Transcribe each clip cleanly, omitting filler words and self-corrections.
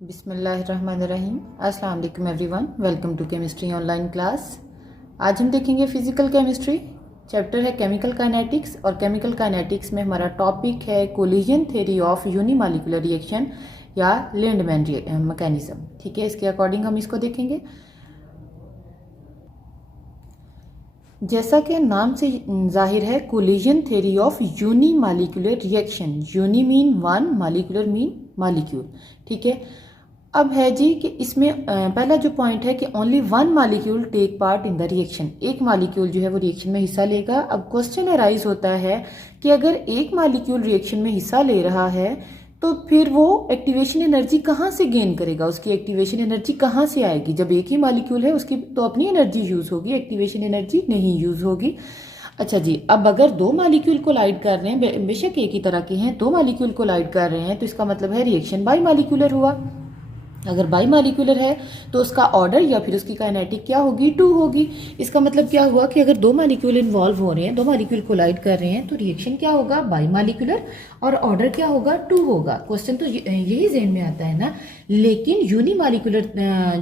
बिस्मिल्लाहिर्रहमानिर्रहीम। अस्सलाम वालेकुम everyone, welcome to chemistry online class. आज हम देखेंगे फिजिकल केमिस्ट्री, चैप्टर है केमिकल काइनेटिक्स और केमिकल काइनेटिक्स में हमारा टॉपिक है collision theory of unimolecular reaction या लिंडमैन मैकेनिज्म। ठीक है, इसके अकॉर्डिंग हम इसको देखेंगे। जैसा कि नाम से जाहिर है, collision theory of unimolecular reaction. Uni mean one, molecular mean molecule. ठीक है, अब है जी कि इसमें पहला जो पॉइंट है कि only one molecule take part in the reaction. एक मॉलिक्यूल जो है वो रिएक्शन में हिस्सा लेगा। अब क्वेश्चन अराइज होता है कि अगर एक मॉलिक्यूल रिएक्शन में हिस्सा ले रहा है तो फिर वो एक्टिवेशन एनर्जी कहाँ से गेन करेगा, उसकी एक्टिवेशन एनर्जी कहाँ से आएगी। जब एक ही मॉलिक्यूल है उसकी तो अपनी एनर्जी यूज होगी, एक्टिवेशन एनर्जी नहीं यूज होगी। अच्छा जी, अब अगर दो मॉलिक्यूल कोलाइड कर रहे हैं, बेशक एक ही तरह के हैं, दो मॉलिक्यूल कोलाइड कर रहे हैं, तो इसका मतलब है रिएक्शन बाई मॉलिक्यूलर हुआ। अगर बाई मॉलिक्यूलर है तो उसका ऑर्डर या फिर उसकी काइनेटिक क्या होगी, 2 होगी। इसका मतलब क्या हुआ कि अगर दो मॉलिक्यूल इन्वॉल्व हो रहे हैं, दो मॉलिक्यूल कोलाइड कर रहे हैं, तो रिएक्शन क्या होगा, बाई मॉलिक्यूलर, और ऑर्डर क्या होगा, 2 होगा। क्वेश्चन तो यही ज़हन में आता है ना। लेकिन यूनिमॉलिक्यूलर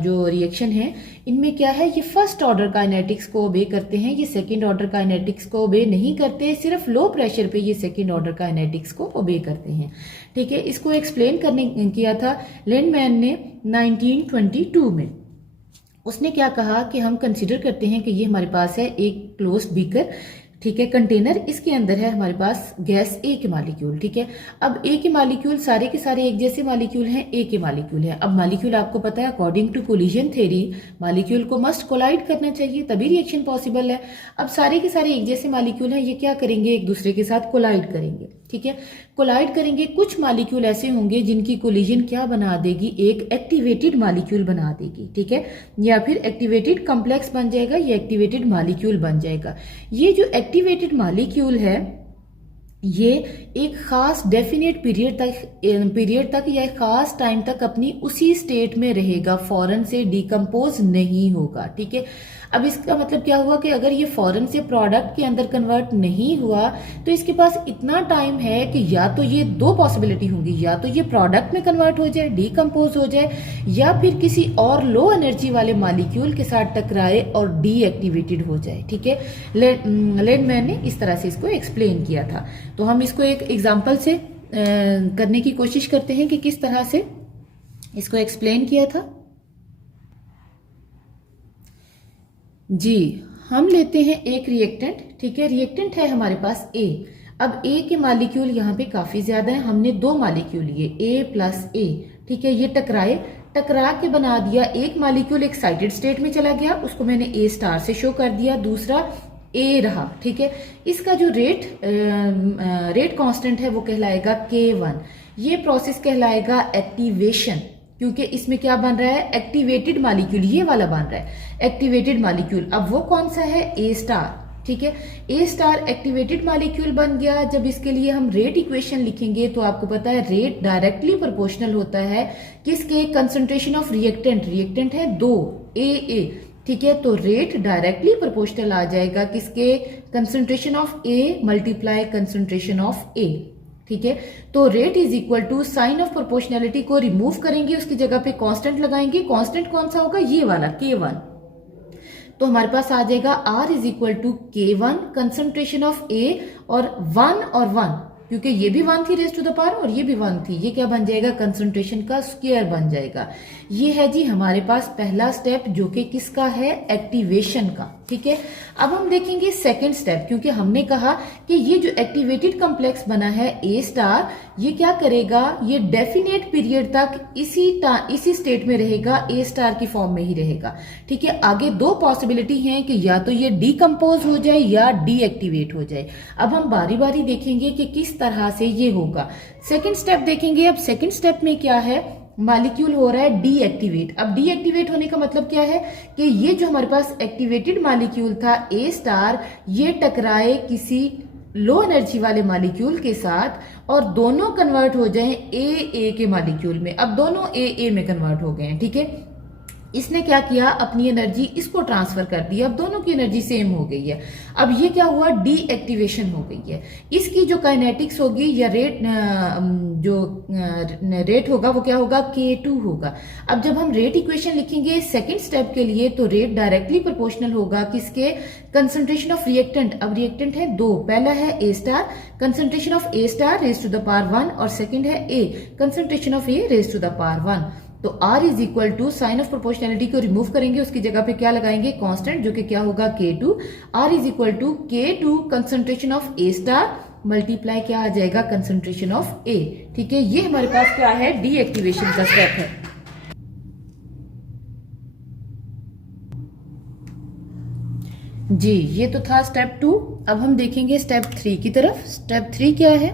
जो रिएक्शन है इनमें क्या है, ये फर्स्ट ऑर्डर काइनेटिक्स को ओबे करते हैं, ये सेकेंड ऑर्डर काइनेटिक्स को ओबे नहीं करते। सिर्फ लो प्रेशर पे ये सेकेंड ऑर्डर काइनेटिक्स को ओबे करते हैं। ठीक है, इसको एक्सप्लेन करने किया था लिंडमैन ने 1922 में। उसने क्या कहा कि हम कंसिडर करते हैं कि ये हमारे पास है एक क्लोज्ड बीकर, ठीक है, कंटेनर, इसके अंदर है हमारे पास गैस ए के मॉलिक्यूल। ठीक है, अब ए के मॉलिक्यूल सारे के सारे एक जैसे मॉलिक्यूल हैं, ए के मॉलिक्यूल हैं। अब मॉलिक्यूल आपको पता है according to collision theory molecule को मस्ट कोलाइड करना चाहिए, तभी रिएक्शन पॉसिबल है। अब सारे के सारे एक जैसे मॉलिक्यूल हैं, ये क्या करेंगे, एक दूसरे के साथ कोलाइड करेंगे। ठीक है, कोलाइड करेंगे। कुछ मॉलिक्यूल ऐसे होंगे जिनकी कोलिजन क्या बना देगी, एक एक्टिवेटेड मॉलिक्यूल बना देगी। ठीक है, या फिर एक्टिवेटेड कॉम्प्लेक्स बन जाएगा या एक्टिवेटेड मॉलिक्यूल बन जाएगा। ये जो एक्टिवेटेड मॉलिक्यूल है ये एक खास डेफिनेट पीरियड तक या एक खास टाइम तक अपनी उसी स्टेट में रहेगा, फौरन से डिकम्पोज नहीं होगा। ठीक है, अब इसका मतलब क्या हुआ कि अगर ये फौरन से प्रोडक्ट के अंदर कन्वर्ट नहीं हुआ तो इसके पास इतना टाइम है कि या तो ये दो पॉसिबिलिटी होंगी, या तो ये प्रोडक्ट में कन्वर्ट हो जाए, डिकम्पोज हो जाए, या फिर किसी और लो एनर्जी वाले मॉलिक्यूल के साथ टकराए और डीएक्टिवेटेड हो जाए। ठीक है, लिंडमैन ने इस तरह से इसको एक्सप्लेन किया था। तो हम इसको एक एग्जाम्पल से करने की कोशिश करते हैं कि किस तरह से इसको एक्सप्लेन किया था। जी, हम लेते हैं एक रिएक्टेंट। ठीक है, रिएक्टेंट है हमारे पास ए। अब ए के मॉलिक्यूल यहाँ पे काफी ज्यादा है, हमने दो मॉलिक्यूल लिए ए प्लस ए। ठीक है, ये टकरा के बना दिया, एक मॉलिक्यूल एक्साइटेड स्टेट में चला गया, उसको मैंने ए स्टार से शो कर दिया, दूसरा ए रहा। ठीक है, इसका जो रेट कांस्टेंट है वो कहलाएगा K1। ये प्रोसेस कहलाएगा एक्टिवेशन, क्योंकि इसमें क्या बन रहा है, एक्टिवेटेड मॉलिक्यूल, ये वाला बन रहा है एक्टिवेटेड मॉलिक्यूल। अब वो कौन सा है, ए स्टार। ठीक है, ए स्टार एक्टिवेटेड मॉलिक्यूल बन गया। जब इसके लिए हम रेट इक्वेशन लिखेंगे तो आपको पता है रेट डायरेक्टली प्रोपोर्शनल होता है किसके, कंसंट्रेशन ऑफ रिएक्टेंट है 2 ए। ठीक है, तो रेट डायरेक्टली प्रोपोर्शनल आ जाएगा किसके, concentration of A multiply concentration of A. ठीक है, तो rate is equal to sign of proportionality को रिमूव करेंगे, उसकी जगह पे कांस्टेंट लगाएंगे। कांस्टेंट कौन सा होगा, ये वाला K1। तो हमारे पास आ जाएगा R is equal to K1 concentration of A और 1 क्योंकि ये भी 1 थी रेज टू द पावर और ये भी 1 थी, ये क्या बन जाएगा, कंसंट्रेशन का स्क्वायर बन जाएगा। ये है जी हमारे पास पहला स्टेप जो कि किसका है, एक्टिवेशन का। ठीक है, अब हम देखेंगे सेकंड स्टेप, क्योंकि हमने कहा कि ये जो एक्टिवेटेड कॉम्प्लेक्स बना है ए स्टार, ये क्या करेगा, ये डेफिनेट पीरियड तक इसी स्टेट में रहेगा, ए स्टार की फॉर्म में ही रहेगा। ठीक है, आगे दो पॉसिबिलिटी हैं कि या तो ये डीकम्पोज हो जाए या डीएक्टिवेट हो जाए। अब हम बारी बारी देखेंगे कि किस तरह से ये होगा। सेकेंड स्टेप देखेंगे। अब सेकेंड स्टेप में क्या है, मॉलिक्यूल हो रहा है डीएक्टिवेट। अब डीएक्टिवेट होने का मतलब क्या है कि ये जो हमारे पास एक्टिवेटेड मॉलिक्यूल था ए स्टार, ये टकराए किसी लो एनर्जी वाले मॉलिक्यूल के साथ और दोनों कन्वर्ट हो जाएं ए के मॉलिक्यूल में। अब दोनों ए में कन्वर्ट हो गए हैं। ठीक है, इसने क्या किया, अपनी एनर्जी इसको ट्रांसफर कर दी, अब दोनों की एनर्जी सेम हो गई है। अब ये क्या हुआ, डीएक्टिवेशन हो गई है। इसकी जो काइनेटिक्स होगी या रेट जो रेट होगा वो क्या होगा, K2 होगा। अब जब हम रेट इक्वेशन लिखेंगे सेकंड स्टेप के लिए तो रेट डायरेक्टली प्रोपोर्शनल होगा किसके, कंसंट्रेशन ऑफ रिएक्टेंट। अब रिएक्टेंट है दो, पहला है A star, concentration of A star raise to the power 1, और सेकंड है A, concentration of A raise to the power 1। तो R is equal to, sign of proportionality को रिमूव करेंगे, उसकी जगह पे क्या लगाएंगे, कांस्टेंट, जो कि क्या होगा K2। R is equal to K2 concentration of A star multiply क्या आ जाएगा, कंसंट्रेशन ऑफ A। ठीक है, ये हमारे पास क्या है, डीएक्टिवेशन का स्टेप है। जी, ये तो था स्टेप 2। अब हम देखेंगे स्टेप 3 की तरफ। स्टेप 3 क्या है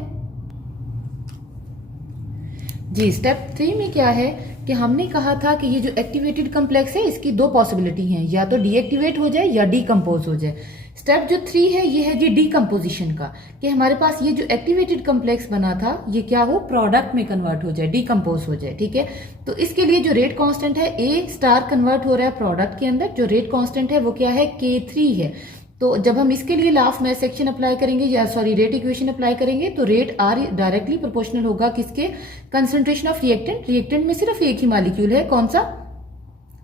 जी, स्टेप 3 में क्या है कि हमने कहा था कि ये जो एक्टिवेटेड कॉम्प्लेक्स है इसकी दो पॉसिबिलिटी हैं, या तो डीएक्टिवेट हो जाए या डीकम्पोज हो जाए। स्टेप जो 3 है ये है जी डीकम्पोजिशन का, कि हमारे पास ये जो एक्टिवेटेड कॉम्प्लेक्स बना था ये क्या हो, प्रोडक्ट में कन्वर्ट हो जाए, डीकम्पोज हो जाए। ठीक है, तो इसके लिए जो रेट कांस्टेंट है A स्टार कन्वर्ट हो रहा है प्रोडक्ट के अंदर, जो रेट कांस्टेंट है वो क्या है, K3 है। तो जब हम इसके लिए law of mass action apply करेंगे, या सॉरी रेट इक्वेशन अप्लाई करेंगे, तो रेट R डायरेक्टली प्रोपोर्शनल होगा किसके, कंसंट्रेशन ऑफ रिएक्टेंट। रिएक्टेंट में सिर्फ एक ही मॉलिक्यूल है, कौन सा,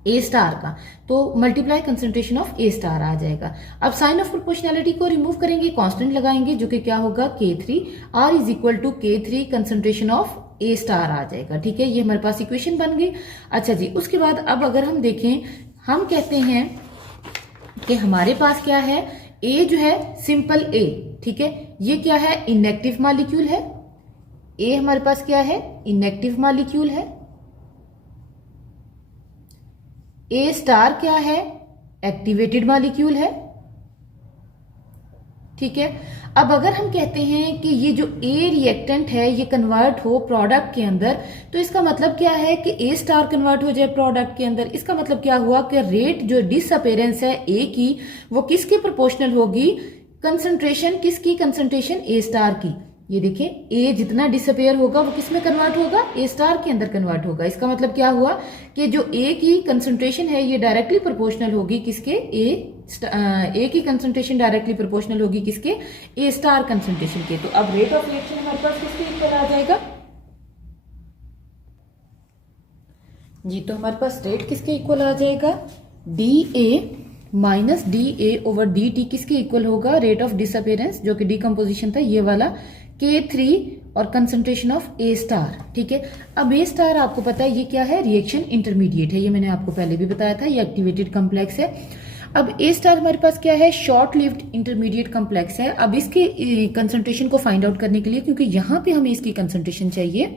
A स्टार का, तो multiply concentration of A star आ जाएगा। अब साइन ऑफ प्रोपोर्शनैलिटी को रिमूव करेंगे, कांस्टेंट लगाएंगे, जो कि क्या होगा, K3। R is equal to K3 concentration of A star आ जाएगा। ठीक है, ये हमारे पास इक्वेशन बन गई। अच्छा जी, उसके बाद अब अगर हम देखें, हम कहते हैं कि हमारे पास क्या है, A जो है सिंपल A, ठीक है, ये क्या है, इनएक्टिव मॉलिक्यूल है। A हमारे पास क्या है, इनएक्टिव मॉलिक्यूल है। A स्टार क्या है, एक्टिवेटेड मॉलिक्यूल है। ठीक है, अब अगर हम कहते हैं कि ये जो A रिएक्टेंट है ये कन्वर्ट हो प्रोडक्ट के अंदर, तो इसका मतलब क्या है कि A स्टार कन्वर्ट हो जाए प्रोडक्ट के अंदर। इसका मतलब क्या हुआ कि रेट जो डिसअपेरेंस है A की वो किसके प्रोपोर्शनल होगी, कंसंट्रेशन किसकी, कंसंट्रेशन A स्टार की। ये देखिए, A जितना डिसअपेयर होगा वो किस में कन्वर्ट होगा, A स्टार के अंदर कन्वर्ट होगा। इसका मतलब क्या हुआ कि जो A की कंसंट्रेशन है ये डायरेक्टली प्रोपोर्शनल होगी किसके, A की कंसंट्रेशन डायरेक्टली प्रोपोर्शनल होगी किसके, A स्टार कंसंट्रेशन के। तो अब रेट ऑफ रिएक्शन हमारे पास किसके इक्वल आ जाएगा जी, तो हमारे पास रेट किसके इक्वल आ जाएगा, DA minus DA over DT किसके इक्वल होगा, रेट ऑफ डिसअपेरेंस जो कि डिकम्पोजिशन था ये वाला, K3 और कंसंट्रेशन ऑफ A स्टार। ठीक है, अब A स्टार आपको पता है ये क्या है, रिएक्शन इंटरमीडिएट है, ये मैंने आपको पहले भी बताया था, ये एक्टिवेटेड कॉम्प्लेक्स है। अब A स्टार हमारे पास क्या है, शॉर्ट लिव्ड इंटरमीडिएट कॉम्प्लेक्स है। अब इसके कंसंट्रेशन को फाइंड आउट करने के लिए, क्योंकि यहाँ पे हमें इसकी कंसंट्रेशन चाहिए,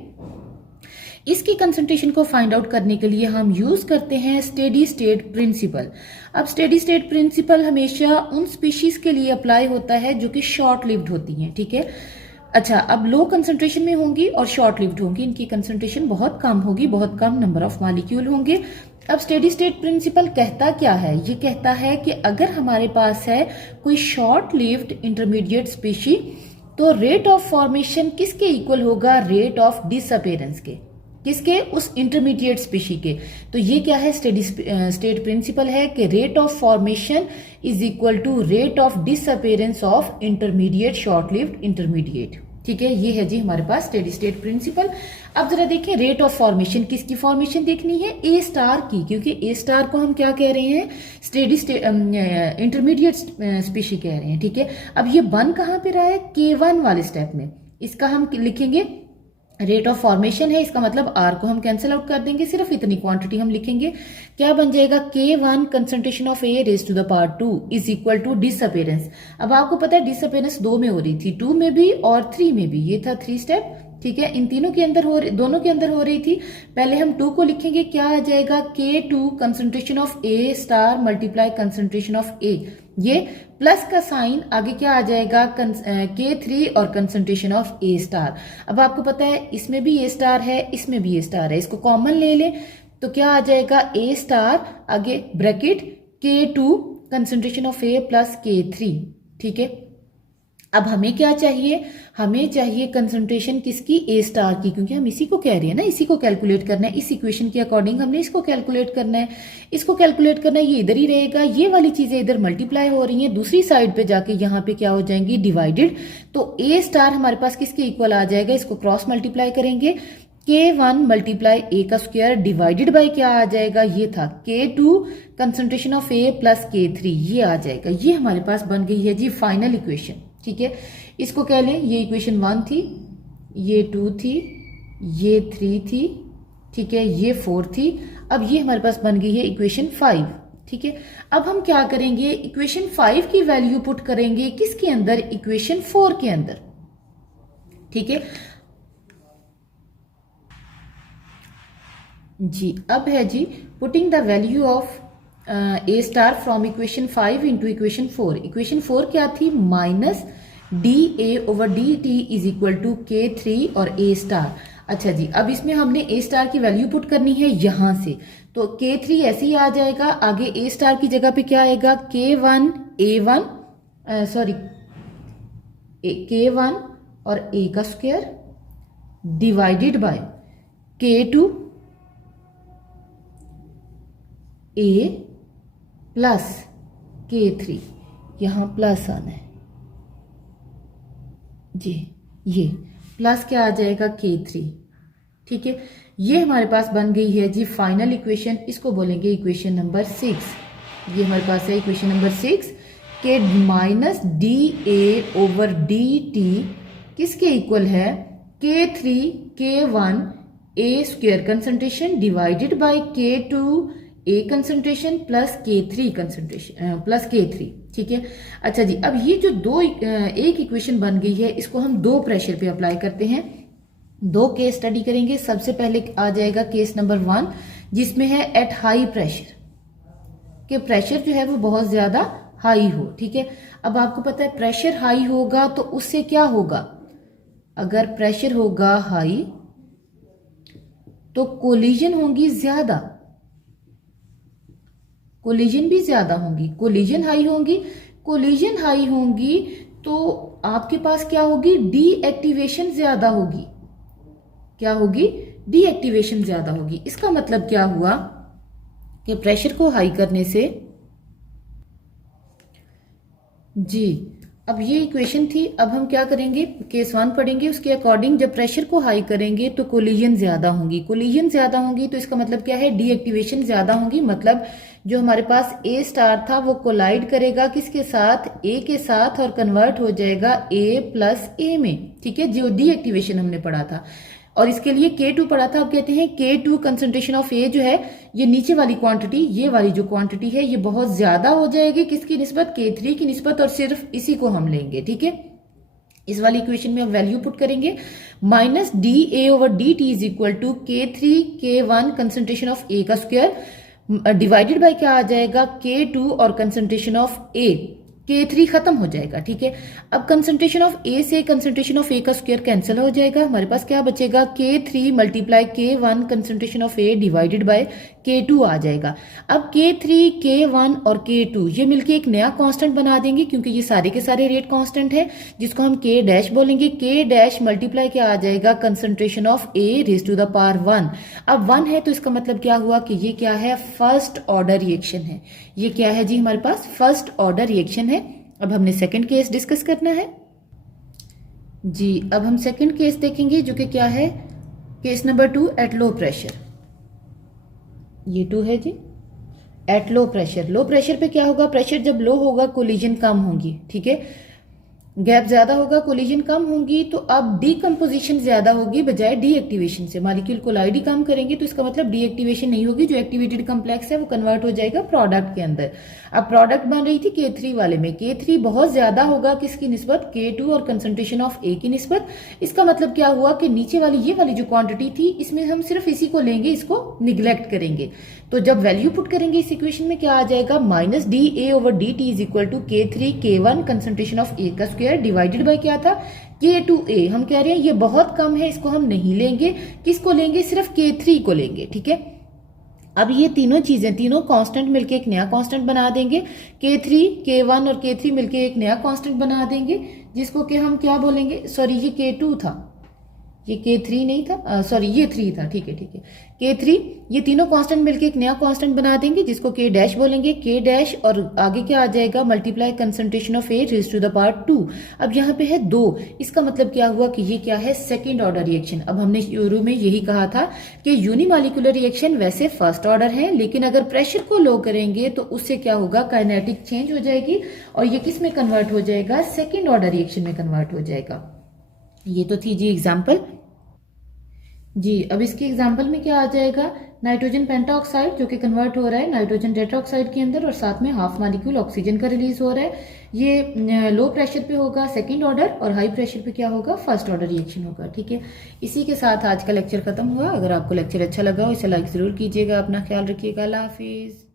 इसकी कंसंट्रेशन को फाइंड आउट करने के लिए हम यूज करते हैं स्टेडी स्टेट प्रिंसिपल। अब स्टेडी स्टेट प्रिंसिपल हमेशा उन स्पीशीज के लिए अप्लाई होता है जो कि शॉर्ट लिव्ड होती हैं। ठीक है, अच्छा, अब लो कंसंट्रेशन में होंगी और शॉर्ट लिव्ड होंगी, इनकी कंसंट्रेशन बहुत कम होगी, बहुत कम नंबर ऑफ मॉलिक्यूल होंगे। अब स्टेडी स्टेट प्रिंसिपल कहता क्या है, ये कहता है कि अगर हमारे पास है कोई शॉर्ट लिव्ड इंटरमीडिएट स्पीशी, तो रेट ऑफ फॉर्मेशन किसके इक्वल होगा, रेट ऑफ डिसअपेरेंस के, किसके, उस इंटरमीडिएट स्पीशी के। तो ये क्या है, स्टेडी स्टेट प्रिंसिपल है कि rate of formation is equal to rate of disappearance of intermediate short lived intermediate. ठीक है, ये है जी हमारे पास स्टेडी स्टेट प्रिंसिपल। अब जरा देखें, रेट ऑफ फॉर्मेशन किसकी फॉर्मेशन देखनी है, A स्टार की, क्योंकि A स्टार को हम क्या कह रहे हैं, स्टेडी स्टेट इंटरमीडिएट स्पीशी कह रहे हैं। ठीक है, अब ये बन कहाँ पे रहा है, K1 वाले स्टेप में। इसका हम लिखेंगे रेट ऑफ फॉर्मेशन है, इसका मतलब R को हम कैंसिल आउट कर देंगे, सिर्फ इतनी क्वांटिटी हम लिखेंगे, क्या बन जाएगा, K1 concentration of A raise to the power 2 is equal to disappearance. अब आपको पता है डिसअपेरेंस 2 में हो रही थी, 2 में भी और 3 में भी, ये था 3 स्टेप। ठीक है, इन तीनों के अंदर दोनों के अंदर हो रही थी। पहले हम 2 को लिखेंगे, क्या आ जाएगा, K2 concentration of A star multiply concentration of A, ये प्लस का साइन आगे क्या आ जाएगा, K3 और कंसंट्रेशन ऑफ A स्टार। अब आपको पता है इसमें भी A स्टार है, इसमें भी A स्टार है, इसको कॉमन ले लें तो क्या आ जाएगा, A स्टार आगे bracket K2 concentration of A plus K3। ठीक है, अब हमें क्या चाहिए, हमें चाहिए कंसंट्रेशन किसकी, ए स्टार की, क्योंकि हम इसी को कह रहे हैं ना, इसी को कैलकुलेट करना है। इस इक्वेशन के अकॉर्डिंग हमने इसको कैलकुलेट करना है, इसको कैलकुलेट करना है। ये इधर ही रहेगा, ये वाली चीजें इधर मल्टीप्लाई हो रही हैं, दूसरी साइड पे जाके यहाँ पे क्या हो जाएंगी, डिवाइडेड। तो ए स्टार हमारे पास किसके इक्वल आ जाएगा, इसको क्रॉस मल्टीप्लाई करेंगे, K1 मल्टीप्लाई ए का स्क्वायर डिवाइडेड बाय क्या आ जाएगा, ये था K2 concentration of A plus K3, ये आ जाएगा। ये हमारे पास बन गई है जी फाइनल इक्वेशन। ठीक है, इसको कह लें, ये इक्वेशन 1 थी, ये 2 थी, ये 3 थी, ठीक है, ये 4 थी। अब ये हमारे पास बन गई है इक्वेशन 5। ठीक है, अब हम क्या करेंगे, इक्वेशन 5 की वैल्यू पुट करेंगे किसके अंदर, इक्वेशन 4 के अंदर। ठीक है जी, अब है जी putting the value of A star from equation 5 into equation 4। Equation 4 क्या थी, minus D A over D T is equal to K3 और ए स्टार। अच्छा जी, अब इसमें हमने ए स्टार की वैल्यू पुट करनी है यहां से, तो K3 ऐसे ही आ जाएगा, आगे ए स्टार की जगह पे क्या आएगा, K1 K1 और ए का square divided by K2 A plus K3, यहां प्लस आना है जी, ये प्लस क्या आ जाएगा, K3। ठीक है, ये हमारे पास बन गई है जी फाइनल इक्वेशन, इसको बोलेंगे इक्वेशन नंबर 6। ये हमारे पास है इक्वेशन नंबर 6 के minus D A over D T किसके इक्वल है, K3 K1 A square concentration divided by K2 A concentration plus K3 concentration plus K3। ठीक है, अच्छा जी, अब ये जो एक इक्वेशन बन गई है, इसको हम दो प्रेशर पे अप्लाई करते हैं, दो केस स्टडी करेंगे। सबसे पहले आ जाएगा केस नंबर 1, जिसमें है एट हाई प्रेशर, कि प्रेशर जो है वो बहुत ज्यादा हाई हो। ठीक है, अब आपको पता है प्रेशर हाई होगा तो उससे क्या होगा, अगर प्रेशर होगा हाई तो कोलिजन होंगी ज्यादा, कोलिजन भी ज्यादा होंगी, कोलिजन हाई होंगी तो आपके पास क्या होगी, डीएक्टिवेशन ज्यादा होगी। क्या होगी, डीएक्टिवेशन ज्यादा होगी। इसका मतलब क्या हुआ कि प्रेशर को हाई करने से जी, अब ये इक्वेशन थी। अब हम क्या करेंगे, केस 1 पढ़ेंगे, उसके अकॉर्डिंग जब प्रेशर को हाई करेंगे तो कोलिजन ज्यादा होंगी, कोलिजन ज्यादा होंगी तो इसका मतलब क्या है, डीएक्टिवेशन ज्यादा होंगी। मतलब जो हमारे पास ए स्टार था वो कोलाइड करेगा किसके साथ, ए के साथ, और कन्वर्ट हो जाएगा ए प्लस ए में। ठीक है, जो डीएक्टिवेशन हमने पढ़ा था, और इसके लिए K2 पढ़ा था। अब कहते हैं K2 कंसंट्रेशन ऑफ ए जो है, ये नीचे वाली क्वांटिटी, ये वाली जो क्वांटिटी है ये बहुत ज्यादा हो जाएगी किसकी निस्बत, K3 की निस्बत, और सिर्फ इसी को हम लेंगे। ठीक है, इस वाली इक्वेशन में हम वैल्यू पुट करेंगे, minus D A over D T is equal to K3 K1 concentration of A का स्क्वायर डिवाइडेड बाय क्या आ जाएगा, K2 और कंसंट्रेशन ऑफ ए, K3 खत्म हो जाएगा। ठीक है, अब कंसंट्रेशन ऑफ ए से कंसंट्रेशन ऑफ ए का स्क्वायर कैंसिल हो जाएगा, हमारे पास क्या बचेगा, K3 multiply K1 concentration of A divided by K2 आ जाएगा। अब K3 K1 और K2 ये मिलके एक नया कांस्टेंट बना देंगे, क्योंकि ये सारे के सारे रेट कांस्टेंट है, जिसको हम K डैश बोलेंगे। K डैश मल्टीप्लाई क्या आ जाएगा, concentration of A raise to the power 1। अब 1 है तो इसका मतलब क्या हुआ कि ये क्या है, फर्स्ट ऑर्डर रिएक्शन है। ये क्या है जी, हमारे पास फर्स्ट ऑर्डर रिएक्शन है। अब हमने सेकंड केस डिस्कस करना है जी। अब हम सेकंड केस देखेंगे, जो कि क्या है, case number 2 at low pressure. ये 2 है जी, at low pressure. Low pressure पे क्या होगा, प्रेशर जब लो होगा कोलिजन कम होंगी। ठीक है, गैप ज्यादा होगा, कोलिजन कम होंगी, तो अब डीकम्पोजिशन ज्यादा होगी बजाय डीएक्टिवेशन से। मॉलिक्यूल कोलाइड ही कम करेंगे तो इसका मतलब डीएक्टिवेशन नहीं होगी, जो एक्टिवेटेड कॉम्प्लेक्स है वो कन्वर्ट हो जाएगा प्रोडक्ट के अंदर। अब प्रोडक्ट बन रही थी K3 वाले में, K3 बहुत ज्यादा होगा किसकी निस्बत, K2 और कंसंट्रेशन ऑफ ए की निस्बत। इसका मतलब क्या हुआ कि नीचे वाली ये वाली जो क्वांटिटी थी, इसमें हम सिर्फ इसी को लेंगे, इसको निग्लेक्ट करेंगे। तो जब वैल्यू पुट करेंगे इस इक्वेशन में क्या आ जाएगा, minus D A over D T is equal to K3 K1 concentration of A का स्क्वायर डिवाइडेड बाय क्या था, K2A। हम कह रहे हैं ये बहुत कम है, इसको हम नहीं लेंगे। किसको लेंगे, सिर्फ K3 को लेंगे। ठीक है, अब ये तीनों चीजें, तीनों कांस्टेंट मिलके एक नया कांस्टेंट बना देंगे। K3 K1 और K3 मिलके एक नया कांस्टेंट बना देंगे। जिसको कि हम क्या बोलेंगे, सॉरी ये K2 था, ये K3 नहीं था, सॉरी ये 3 था, ठीक है ठीक है, K3, ये तीनों कांस्टेंट मिलके एक नया कांस्टेंट बना देंगे जिसको K डैश बोलेंगे, K डैश और आगे क्या आ जाएगा, multiply concentration of A raise to the power 2। अब यहाँ पे है 2, इसका मतलब क्या हुआ कि ये क्या है, सेकेंड ऑर्डर रिएक्शन। अब हमने शुरू में यही कहा था कि यूनिमॉलिक्यूलर रिएक्शन वैसे फर्स्ट ऑर्डर है, लेकिन अगर प्रेशर को लो करेंगे तो उससे क्या होगा, काइनेटिक चेंज हो जाएगी और ये किस में कन्वर्ट हो जाएगा, सेकेंड ऑर्डर रिएक्शन में कन्वर्ट हो जाएगा। ये तो थी जी एग्जाम्पल जी। अब इसके एग्जाम्पल में क्या आ जाएगा, नाइट्रोजन पेंटाऑक्साइड जो कि कन्वर्ट हो रहा है नाइट्रोजन टेट्राऑक्साइड के अंदर और साथ में हाफ मॉलिक्यूल ऑक्सीजन का रिलीज हो रहा है। ये लो प्रेशर पे होगा सेकंड ऑर्डर और हाई प्रेशर पे क्या होगा, फर्स्ट ऑर्डर रिएक्शन होगा। ठीक है, इसी के साथ आज का लेक्चर खत्म हुआ। अगर आपको लेक्चर अच्छा लगा हो इसे लाइक जरूर कीजिएगा। अपना ख्याल रखिएगा। अल्लाह हाफिज।